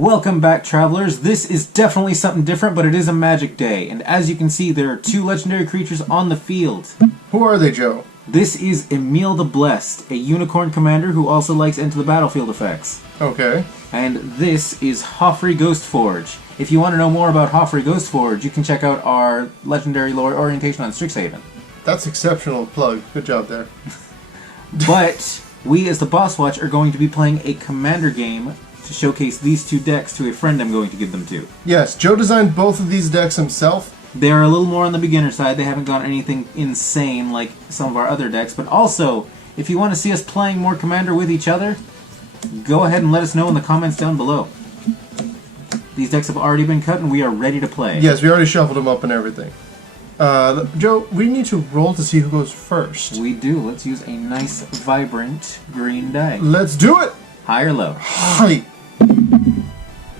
Welcome back, travelers. This is definitely something different, but it is a magic day. And as you can see, there are two legendary creatures on the field. Who are they, Joe? This is Emiel the Blessed, a unicorn commander who also likes Enter the Battlefield effects. Okay. And this is Hofri Ghostforge. If you want to know more about Hofri Ghostforge, you can check out our legendary lore orientation on Strixhaven. That's exceptional plug. Good job there. But we, as the Boss Watch, are going to be playing a commander game to showcase these two decks to a friend I'm going to give them to. Yes, Joe designed both of these decks himself. They are a little more on the beginner side. They haven't got anything insane like some of our other decks. But also, if you want to see us playing more Commander with each other, go ahead and let us know in the comments down below. These decks have already been cut and we are ready to play. Yes, we already shuffled them up and everything. Joe, we need to roll to see who goes first. We do. Let's use a nice, vibrant green die. Let's do it! High or low? High.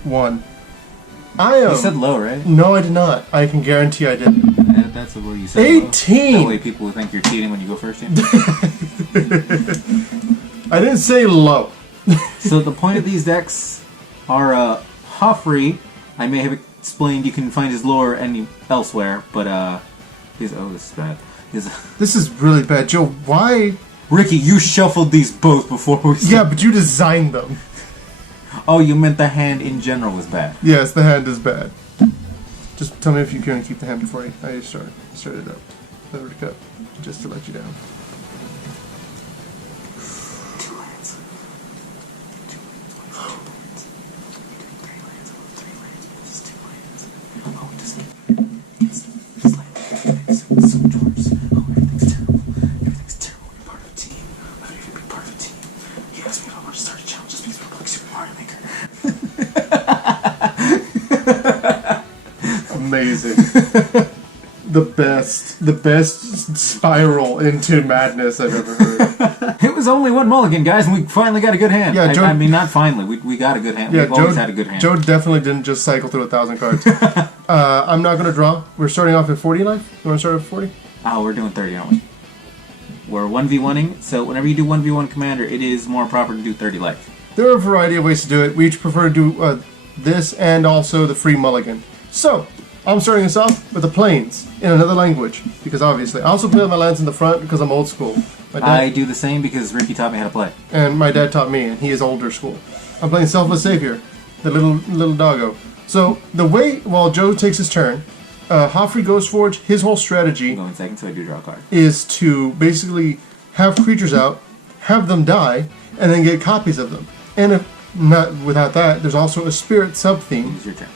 1. You said low, right? No, I did not. I can guarantee I didn't. That's the way you said 18! Low. That way people will think you're cheating when you go first. I didn't say low. So the point of these decks are Hofri. I may have explained you can find his lore elsewhere, but this is bad. This is really bad. Joe, why? Ricky, you shuffled these both before we started. Yeah, but you designed them. Oh, you meant the hand in general was bad. Yes, the hand is bad. Just tell me if you can keep the hand before I start it up. Let it go, just to let you down. 2 lands. 2 lands. 3 lands. 3 lands. This is 2 lands. Oh, it doesn't. This land. It's so dwarfs. Oh, everything's terrible. Everything's terrible. You're part of a team. How do you even be part of a team? You asked me if I want to start a challenge just because we're like Super Mario Maker. Amazing. The best spiral into madness I've ever heard. It was only one mulligan, guys, and we finally got a good hand. Yeah, Joe, I mean, not finally. We got a good hand. Yeah, We've always had a good hand. Joe definitely didn't just cycle through 1,000 cards. I'm not going to draw. We're starting off at 40 life. You want to start at 40? Oh, we're doing 30, aren't we? We're 1v1ing, so whenever you do 1v1 Commander, it is more proper to do 30 life. There are a variety of ways to do it. We each prefer to do this and also the free mulligan. So, I'm starting us off with the plains in another language, because obviously. I also play with my lands in the front because I'm old school. I do the same because Ricky taught me how to play. And my dad taught me, and he is older school. I'm playing Selfless Savior, the little doggo. So, the way, while Joe takes his turn, Hofri Ghostforge, his whole strategy... I'm going second, so I do draw a card. ...is to basically have creatures out, have them die, and then get copies of them. And if not without that, there's also a spirit sub-theme. It's your turn.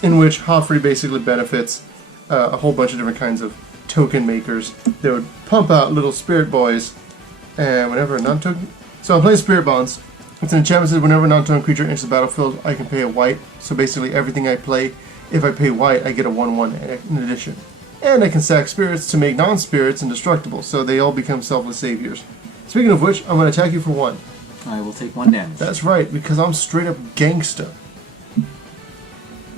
In which Hofri basically benefits a whole bunch of different kinds of token makers. They would pump out little spirit boys, and whenever a non-token... So I'm playing Spirit Bonds. It's an enchantment that says whenever a non-token creature enters the battlefield, I can pay a white. So basically everything I play, if I pay white, I get a 1/1 in addition. And I can sack spirits to make non-spirits indestructible, so they all become selfless saviors. Speaking of which, I'm going to attack you for 1. I will take 1 damage. That's right, because I'm straight up gangsta.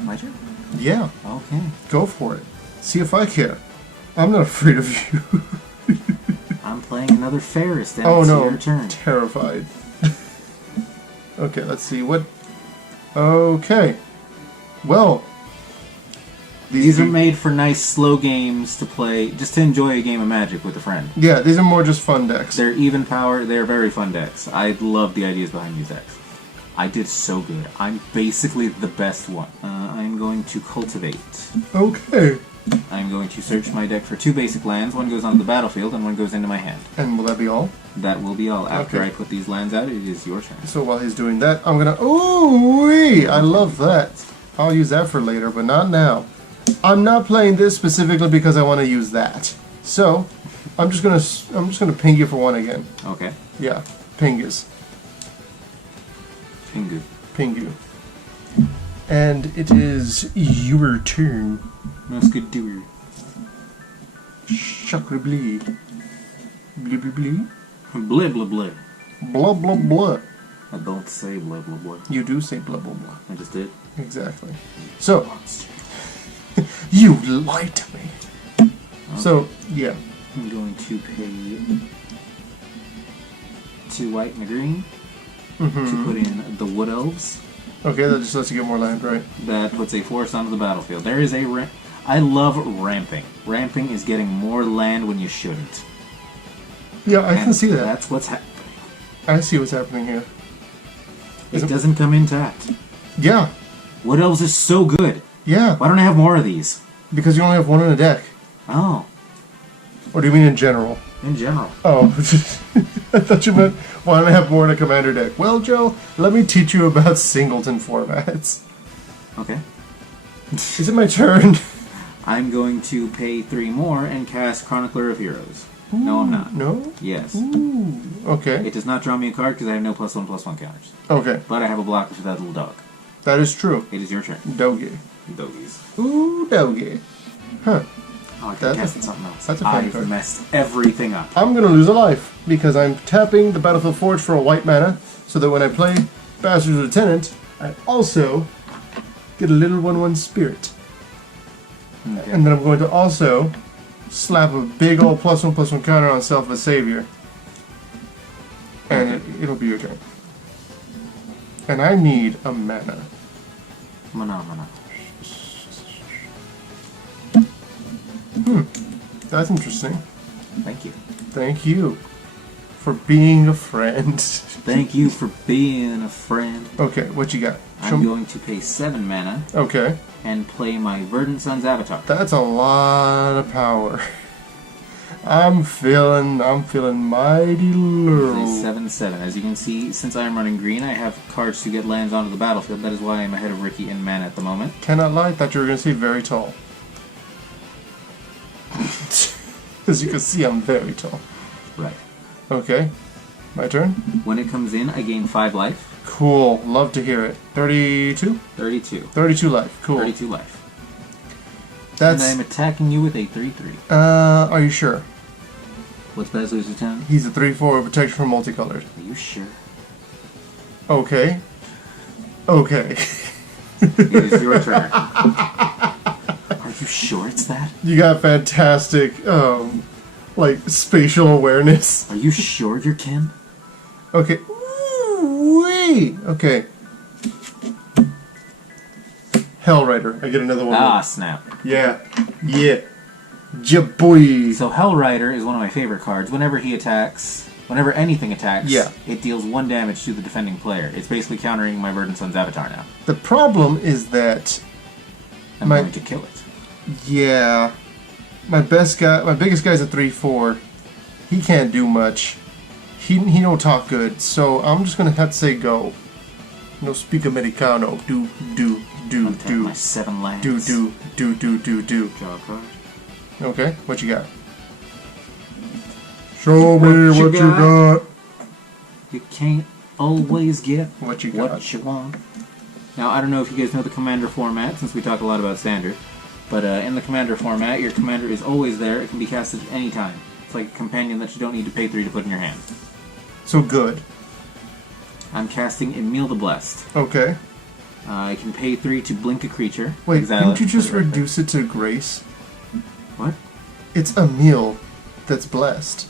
My turn? Yeah. Okay. Go for it. See if I care. I'm not afraid of you. I'm playing another Ferris, then Oh it's no, your I'm turn. terrified. Okay, let's see. What? Okay. Well. These are made for nice, slow games to play, just to enjoy a game of Magic with a friend. Yeah, these are more just fun decks. They're even power, they're very fun decks. I love the ideas behind these decks. I did so good. I'm basically the best one. I'm going to cultivate. Okay. I'm going to search my deck for 2 basic lands. 1 goes onto the battlefield and 1 goes into my hand. And will that be all? That will be all. After Okay. I put these lands out, it is your turn. So while he's doing that, I'm gonna... Ooh-wee! I love that. I'll use that for later, but not now. I'm not playing this specifically because I want to use that. So, I'm just gonna ping you for 1 again. Okay. Yeah, pingus. Pingu. Pingu. And it is your turn. Musketeer. Chakra-blee. Blee-blee-blee. Blah blah blah. Blah blah blah. I don't say blah blah blah. You do say blah blah blah. I just did. Exactly. So, you lied to me. Okay. So, yeah. I'm going to pay 2 white and a green to put in the Wood Elves. Okay, that just lets you get more land, right? That puts a forest onto the battlefield. There is a I love ramping. Ramping is getting more land when you shouldn't. Yeah, I can see that. That's what's happening. I see what's happening here. It doesn't come intact. Yeah. Wood Elves is so good. Yeah. Why don't I have more of these? Because you only have one in a deck. Oh, Or do you mean in general? in general. Oh, I thought you meant why don't I have more in a commander deck? Well, Joe, let me teach you about singleton formats. Okay. Is it my turn? I'm going to pay 3 more and cast Chronicler of Heroes. No, I'm not. No? Yes. Ooh. Okay. It does not draw me a card because I have no +1/+1 counters. Okay. But I have a blocker for that little dog. That is true. It is your turn. Doggy. Doggies. Ooh, doggy. Huh. Oh, I That's could cast something else. that's a fun I've card. messed everything up. I'm going to lose a life because I'm tapping the Battlefield Forge for a white mana so that when I play Bastard's Lieutenant, I also get a little 1/1 spirit. Okay. And then I'm going to also slap a big old +1/+1 counter on Selfless Savior. And it'll be your turn. And I need a mana. Mana. That's interesting. Thank you. Thank you for being a friend. Thank you for being a friend. Okay, what you got? I'm going to pay 7 mana Okay, and play my Verdant Sun's Avatar. that's a lot of power. I'm feeling mighty It's low. a 7/7. As you can see, since I am running green, I have cards to get lands onto the battlefield. That is why I'm ahead of Ricky in mana at the moment. Cannot lie, thought you were going to say very tall. As you can see, I'm very tall. Right. Okay, my turn. When it comes in, I gain 5 life. Cool, love to hear it. 32? 32. 32 life, cool. 32 life. That's, And I'm attacking you with a 3/3. are you sure? What's Basilisk Lieutenant? He's a 3/4 protection from multicolored. Are you sure? Okay. Okay. It is your turn. Are you sure it's that? You got fantastic, like, spatial awareness. Are you sure you're Kim? Okay. Ooh-wee. Okay. Hellrider. I get another one. Ah, snap. Yeah. Yeah. Jaboy. So Hellrider is one of my favorite cards. Whenever anything attacks, Yeah. it deals 1 damage to the defending player. It's basically countering my Verdant Sun's Avatar now. The problem is that, I'm going to kill it. yeah, my biggest guy's a 3/4. He can't do much. He don't talk good, so I'm just gonna have to say go. No speak Americano. Do. Untap my 7 lands. Do. Draw a card. Okay, what you got? Show me what you got. You can't always get What you got? what you want. Now, I don't know if you guys know the commander format, since we talk a lot about standard. But in the commander format, your commander is always there. It can be casted anytime. It's like a companion that you don't need to pay 3 to put in your hand. So good. I'm casting Emiel the Blessed. Okay. I can pay 3 to blink a creature. Wait, exile didn't you it, just put it right reduce it to grace? there. What? It's a meal that's blessed.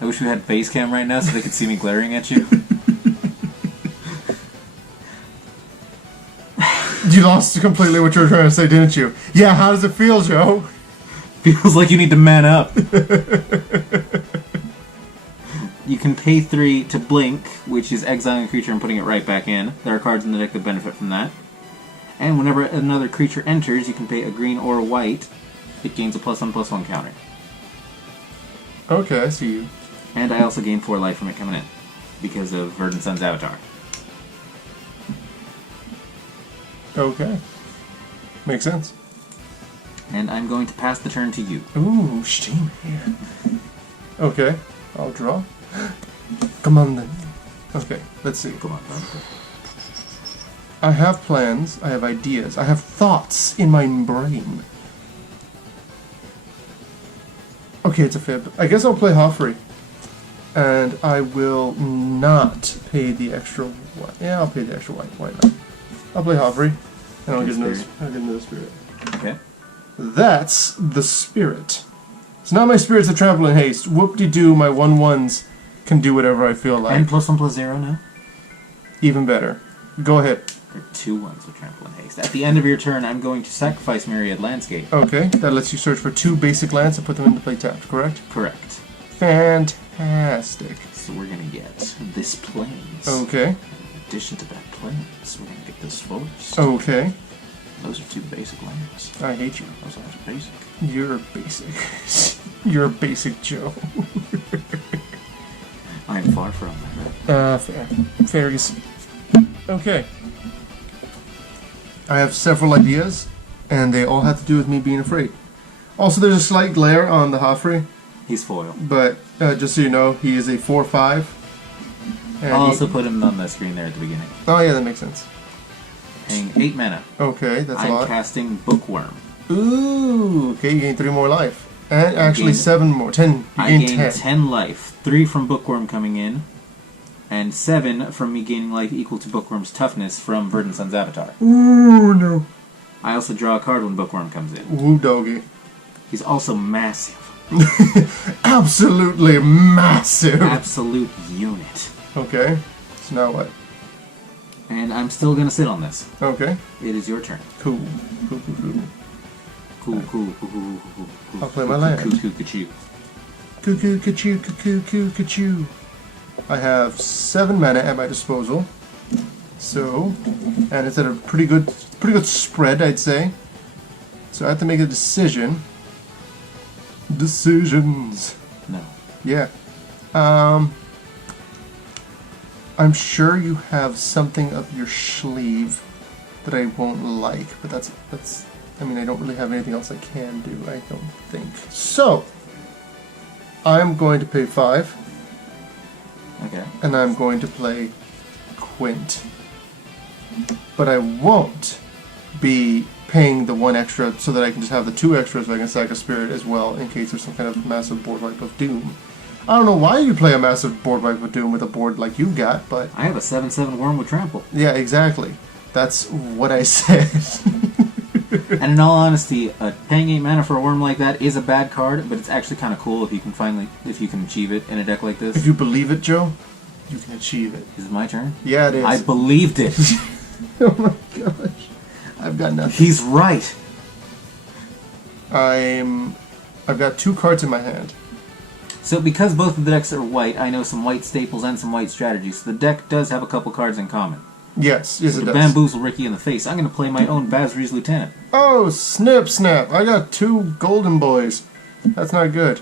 I wish we had face cam right now so they could see me glaring at you. You lost completely what you were trying to say, didn't you? Yeah, how does it feel, Joe? Feels like you need to man up. You can pay 3 to blink, which is exiling a creature and putting it right back in. There are cards in the deck that benefit from that. And whenever another creature enters, you can pay a green or a white. It gains a +1/+1 counter. Okay, I see you. And I also gain 4 life from it coming in, because of Verdant Sun's Avatar. Okay. Makes sense. And I'm going to pass the turn to you. Ooh, steam here. Okay, I'll draw. Come on then. Okay, let's see. Come on, bro. I have plans, I have ideas, I have thoughts in my brain. Okay, it's a fib. I guess I'll play Hofri. And I will not pay the extra white. Yeah, I'll pay the extra white. Why not? I'll play Hofri. And I'll get another spirit. Okay. That's the spirit. It's not my spirits that trample in haste. Whoop-de-doo, my 1/1s can do whatever I feel like. And +1/+0 now? Even better. Go ahead. There are 2 ones with trample and haste. At the end of your turn, I'm going to sacrifice Myriad Landscape. Okay, that lets you search for 2 basic lands and put them into play tapped, correct? Correct. Fantastic. So we're going to get this Plains. Okay. In addition to that Plains, we're going to get this Forest. Okay. Those are 2 basic lands. I hate you. Those lands are basic. You're basic. You're a basic Joe. I'm far from that. Fair. Fair. Okay. I have several ideas, and they all have to do with me being afraid. Also, there's a slight glare on the Hofri, He's foil. but just so you know, he is a 4/5. And I'll also put him on the screen there at the beginning. Oh yeah, that makes sense. Paying 8 mana. Okay, that's a I'm lot. casting Bookworm. Ooh, okay, you gain 3 more life. And actually gain- 7 more. 10. You I gain gain 10. 10 life. 3 from Bookworm coming in, and 7 from me gaining life equal to Bookworm's toughness from Verdant Sun's Avatar. Ooh, no. I also draw a card when Bookworm comes in. Ooh, doggy. He's also massive. Absolutely massive. Absolute unit. Okay, so now what? And I'm still going to sit on this. Okay, It is your turn. cool. Cool, cool, cool. Cool, cool, cool, cool, cool, cool. I'll play my land. Cool, cool, cool, Cuckoo, cuckoo, cuckoo, cuckoo, cuckoo. I have 7 mana at my disposal. So, and it's at a pretty good spread, I'd say. So I have to make a decision. Decisions. No. Yeah. I'm sure you have something up your sleeve that I won't like, but that's. I mean, I don't really have anything else I can do. I don't think. So, I'm going to pay 5, Okay. and I'm going to play Quint. But I won't be paying the 1 extra so that I can just have the 2 extras so I can sack a spirit as well in case there's some kind of massive board wipe of doom. I don't know why you play a massive board wipe of doom with a board like you got, but I have a 7/7 worm with trample. yeah, exactly. That's what I said. And in all honesty, paying 8 mana for a worm like that is a bad card, but it's actually kind of cool if you can achieve it in a deck like this. If you believe it, Joe, you can achieve it. Is it my turn? Yeah, it is. I believed it. Oh my gosh. I've got nothing. He's right. I've got 2 cards in my hand. So because both of the decks are white, I know some white staples and some white strategies. So the deck does have a couple cards in common. Yes, it To does. bamboozle Ricky in the face, I'm going to play my own Basri's Lieutenant. Oh, snip, snap. I got 2 golden boys. That's not good.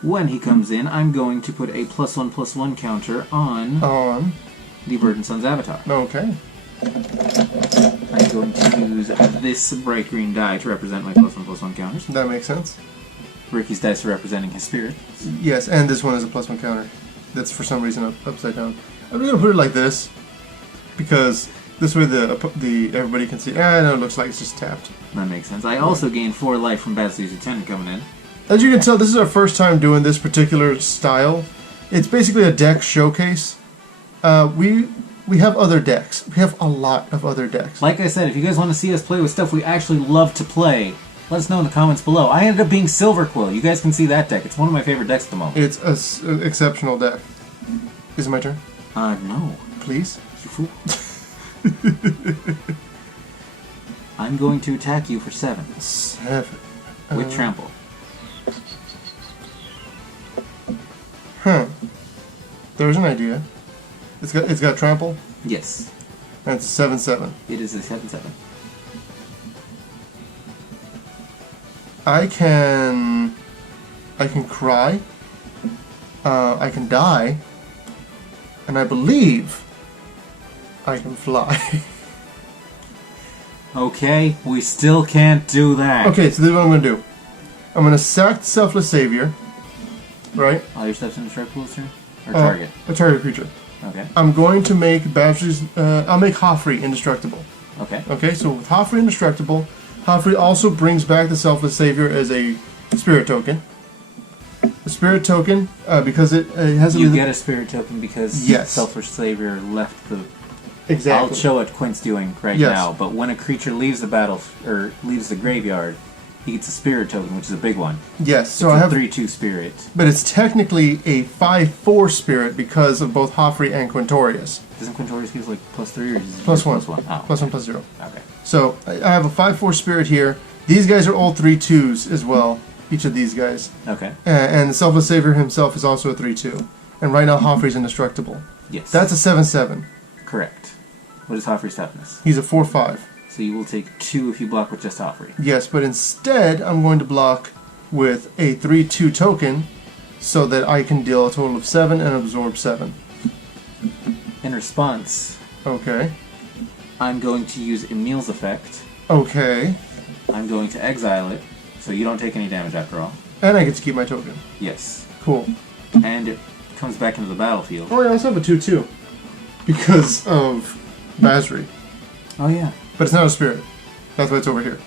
When he comes in, I'm going to put a +1/+1 counter on On. the Verdant Sun's Avatar. Okay. I'm going to use this bright green die to represent my +1/+1 counters. That makes sense. Ricky's dice are representing his spirit. Yes, and this one is a +1 counter. That's for some reason upside down. I'm going to put it like this because this way the everybody can see. No, it looks like it's just tapped. That makes sense. I also gained 4 life from Basri's Lieutenant coming in. As you can tell, this is our first time doing this particular style. It's basically a deck showcase. We have other decks. We have a lot of other decks. Like I said, if you guys want to see us play with stuff we actually love to play, let us know in the comments below. I ended up being Silver Quill. You guys can see that deck. It's one of my favorite decks at the moment. It's an exceptional deck. Is it my turn? No. Please? You fool. I'm going to attack you for 7 7. with trample. There's an idea. It's got trample. Yes. And it's a 7/7. It is a 7/7. I can cry. I can die. And I believe I can fly. Okay, we still can't do that. Okay, so this is what I'm going to do. I'm going to sack the Selfless Savior. Right? All your steps in the strike pool this turn? Or target? A target creature. Okay. I'm going to make I'll make Hofri indestructible. Okay. Okay, so with Hofri indestructible, Hofri also brings back the Selfless Savior as a spirit token. The spirit token, because it has a... You get a spirit token because Yes. Selfish Savior left the... Exactly. I'll show what Quint's doing right Yes. now, but when a creature leaves the battle, or leaves the graveyard, He gets a spirit token, which is a big one. Yes, so It's I a have... 3/2 spirit. But it's technically a 5/4 spirit because of both Hofri and Quintorius. Doesn't Quintorius give like +3 or is it Plus one. +1? Oh, Plus 1, plus 0. okay. So I have a 5/4 spirit here. These guys are all 3/2s as well, each of these guys. Okay. And the Selfless Savior himself is also a 3/2. And right now Hofri's indestructible. Yes. That's a 7/7. correct. What is Hofri's toughness? He's a 4/5. So you will take 2 if you block with just Hofri. Yes, but instead I'm going to block with a 3/2 token so that I can deal a total of 7 and absorb 7. In response, Okay. I'm going to use Emiel's effect. Okay. I'm going to exile it, so you don't take any damage after all. And I get to keep my token. Yes. Cool. And it comes back into the battlefield. Oh, I also have a 2/2 because of Basri. Oh yeah. But it's not a spirit. That's why it's over here.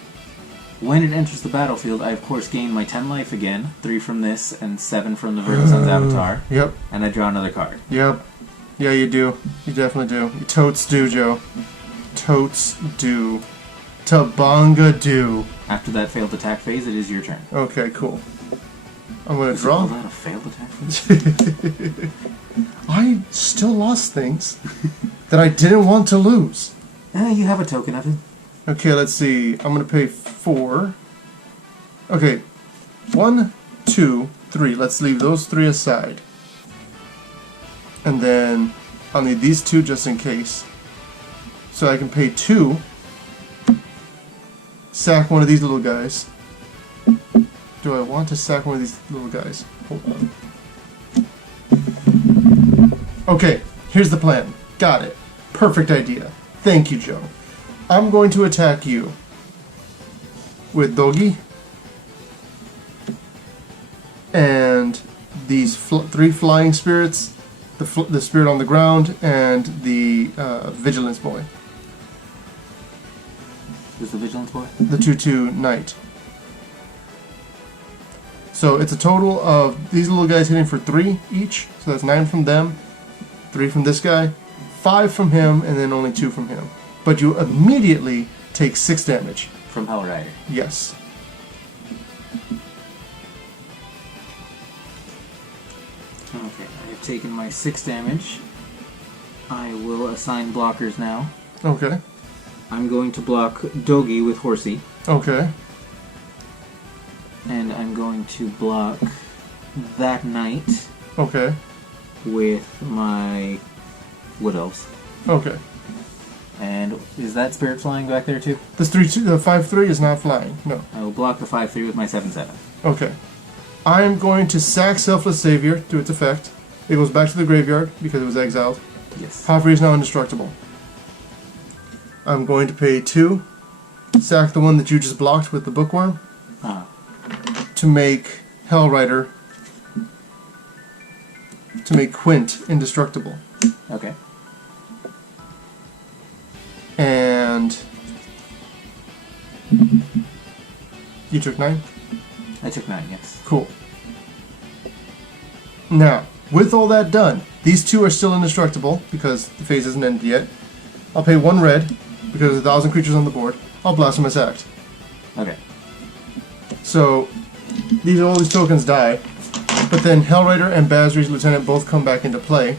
When it enters the battlefield, I of course gain my 10 life again, 3 from this and 7 from the Verdant Sun's Avatar, Yep. and I draw another card. Yep. Yeah, you do. You definitely do. You totes do, Joe. Totes do. Tabonga do. After that failed attack phase, it is your turn. Okay, cool. I'm gonna Is it called draw. that a failed attack phase? I still lost things that I didn't want to lose. You have a token of it. Okay, let's see. I'm gonna pay 4. Okay. 1, 2, 3. Let's leave those 3 aside. And then I'll need these 2 just in case. So I can pay 2. Sack one of these little guys. Do I want to sack one of these little guys? Hold on. Okay, here's the plan. Got it. Perfect idea. Thank you, Joe. I'm going to attack you with Dogi and these 3 flying spirits, the spirit on the ground, and the vigilance boy, Who's the vigilance boy? the 2/2 knight. So it's a total of these little guys hitting for 3 each, so that's 9 from them, 3 from this guy, 5 from him, and then only 2 from him. But you immediately take 6 damage. From Hell Rider. Yes. Okay, I have taken my 6 damage. I will assign blockers now. Okay. I'm going to block Dogi with Horsey, Okay. and I'm going to block that knight Okay. with my Wood Elves. Okay. And is that spirit flying back there too? This 3/2, the 5/3 is not flying. No. I will block the 5/3 with my 7/7. Okay. I'm going to sack Selfless Savior to its effect. It goes back to the graveyard because it was exiled. Yes. Hofri is now indestructible. I'm going to pay 2. Sack the one that you just blocked with the bookworm Ah, to make Hellrider, to make Quint indestructible. okay. And you took 9? I took 9, yes. Cool. Now, with all that done, these 2 are still indestructible because the phase isn't ended yet. I'll pay 1 red because there's 1,000 creatures on the board. I'll Blasphemous Act. Okay. So, all these tokens die, but then Hellrider and Basri's Lieutenant both come back into play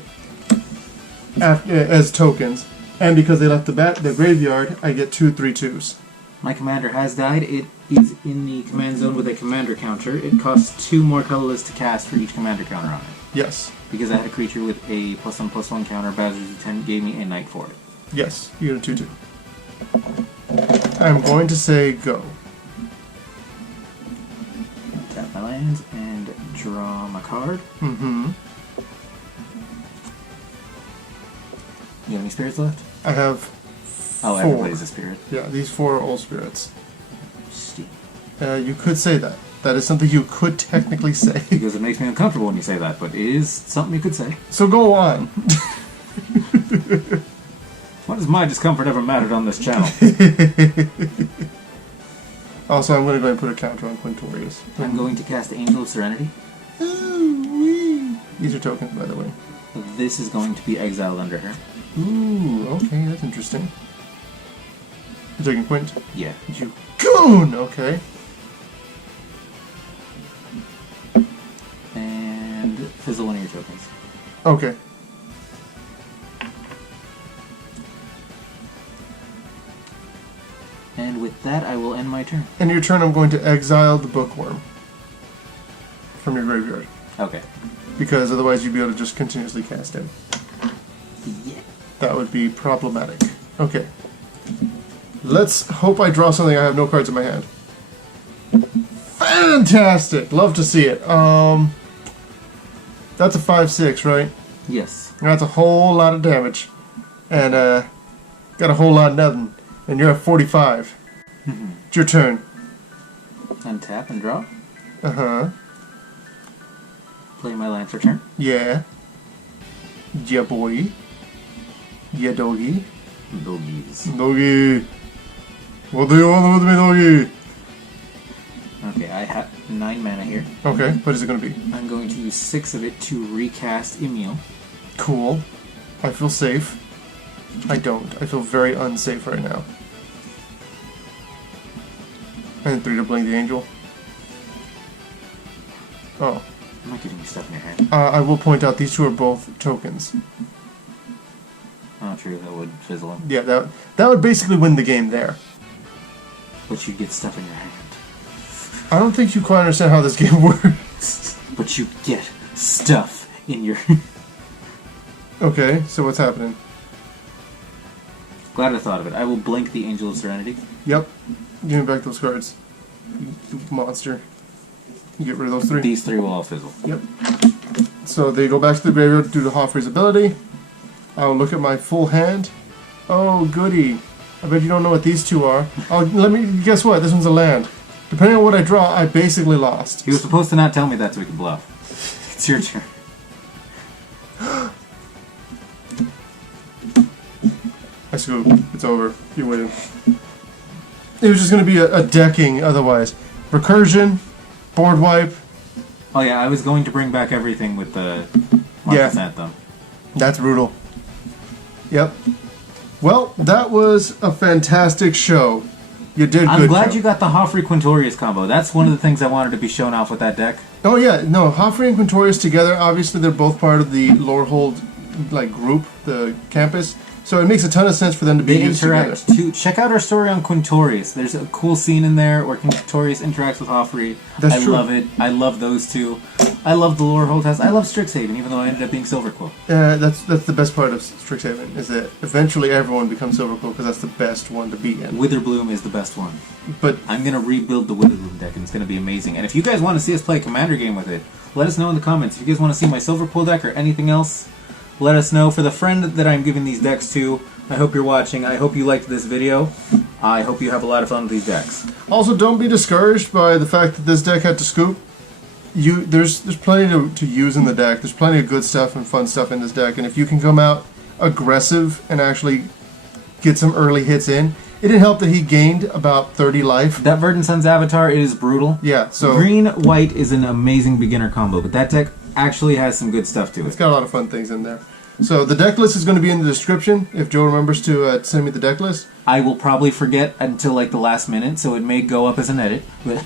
as tokens, and because they left the graveyard, I get 2 3/2s. My commander has died. It is in the command zone with a commander counter. It costs 2 more colorless to cast for each commander counter on it. Yes. Because I had a creature with a +1/+1 counter, Basri's Lieutenant gave me a knight for it. Yes, you get a 2/2. I'm going to say go. Tap my lands and draw my card. Mm-hmm. You have any spirits left? I have Oh, 4. everybody's a spirit. Yeah, these 4 are all spirits. Steam. You could say that. That is something you could technically say. Because it makes me uncomfortable when you say that, but it is something you could say. So go on. Why does my discomfort ever mattered on this channel? Also, I'm going to go ahead and put a counter on Quintorius. I'm going to cast Angel of Serenity. Ooh-wee. These are tokens, by the way. This is going to be exiled under her. Ooh, okay, that's interesting. You're taking Quint? Yeah. You goon! Okay. and fizzle one of your tokens. Okay. And with that, I will end my turn. In your turn, I'm going to exile the bookworm from your graveyard. Okay. Because otherwise you'd be able to just continuously cast him. Yeah. That would be problematic. Okay. Let's hope I draw something. I have no cards in my hand. Fantastic! Love to see it. That's a 5/6, right? Yes. That's a whole lot of damage. And, got a whole lot of nothing. And you're at 45. It's your turn. Untap and draw. Uh-huh. Play my land for turn. Yeah. Yeah, boy. Yeah, doggy. Doggies. Doggy. What do you want with me, doggy? Okay, I have 9 mana here. Okay, what is it going to be? I'm going to use 6 of it to recast Emiel. Cool. I feel safe. I don't. I feel very unsafe right now. And 3 to blink the angel. Oh. I'm not getting you stuff in your hand. I will point out these two are both tokens. Oh, true, that would fizzle him. Yeah, that would basically win the game there. But you get stuff in your hand. I don't think you quite understand how this game works. But you get stuff in your... Okay, so what's happening? Glad I thought of it. I will blink the Angel of Serenity. Yep. Give me back those cards. You monster. You get rid of those 3. These 3 will all fizzle. Yep. So they go back to the graveyard due to Hofri's ability. I will look at my full hand. Oh, goody. I bet you don't know what these 2 are. Let me guess what? This one's a land. Depending on what I draw, I basically lost. He was supposed to not tell me that so we could bluff. It's your turn. I scoop. It's over. You win. It was just going to be a decking otherwise. Recursion, board wipe. Oh yeah, I was going to bring back everything with the Marshal Anthem. That's brutal. Yep. Well, that was a fantastic show. You did good. I'm glad job. you got the Hofri Quintorius combo. That's one of the things I wanted to be shown off with that deck. Oh yeah, no, Hofri and Quintorius together, obviously they're both part of the Lorehold group, the campus. So it makes a ton of sense for them to be They used interact together. too. Check out our story on Quintorius. There's a cool scene in there where Quintorius interacts with Hofri. That's true. I love it. I love those two. I love the Lorehold house. I love Strixhaven, even though I ended up being Silverquill. That's the best part of Strixhaven, is that eventually everyone becomes Silverquill because that's the best one to be in. Witherbloom is the best one. But I'm going to rebuild the Witherbloom deck, and it's going to be amazing. And if you guys want to see us play a Commander game with it, let us know in the comments. If you guys want to see my Silverquill deck or anything else, let us know. For the friend that I'm giving these decks to, I hope you're watching. I hope you liked this video. I hope you have a lot of fun with these decks. also, don't be discouraged by the fact that this deck had to scoop. There's plenty to use in the deck. There's plenty of good stuff and fun stuff in this deck, and if you can come out aggressive and actually get some early hits in, it didn't help that he gained about 30 life. That Verdant Sun's Avatar is brutal. Yeah, so Green-white is an amazing beginner combo, but that deck actually has some good stuff to it's it. got a lot of fun things in there. So the deck list is going to be in the description if Joe remembers to send me the deck list. I will probably forget until like the last minute, so it may go up as an edit. But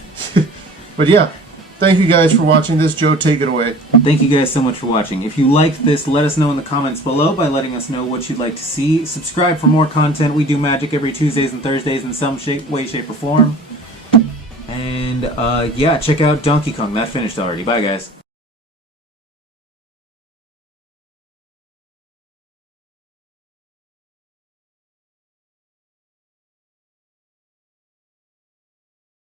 But yeah, thank you guys for watching this. Joe, take it away. thank you guys so much for watching. If you liked this, let us know in the comments below by letting us know what you'd like to see. Subscribe for more content. We do Magic every Tuesdays and Thursdays in some way, shape, or form. And yeah, check out Donkey Kong. That finished already. Bye, guys.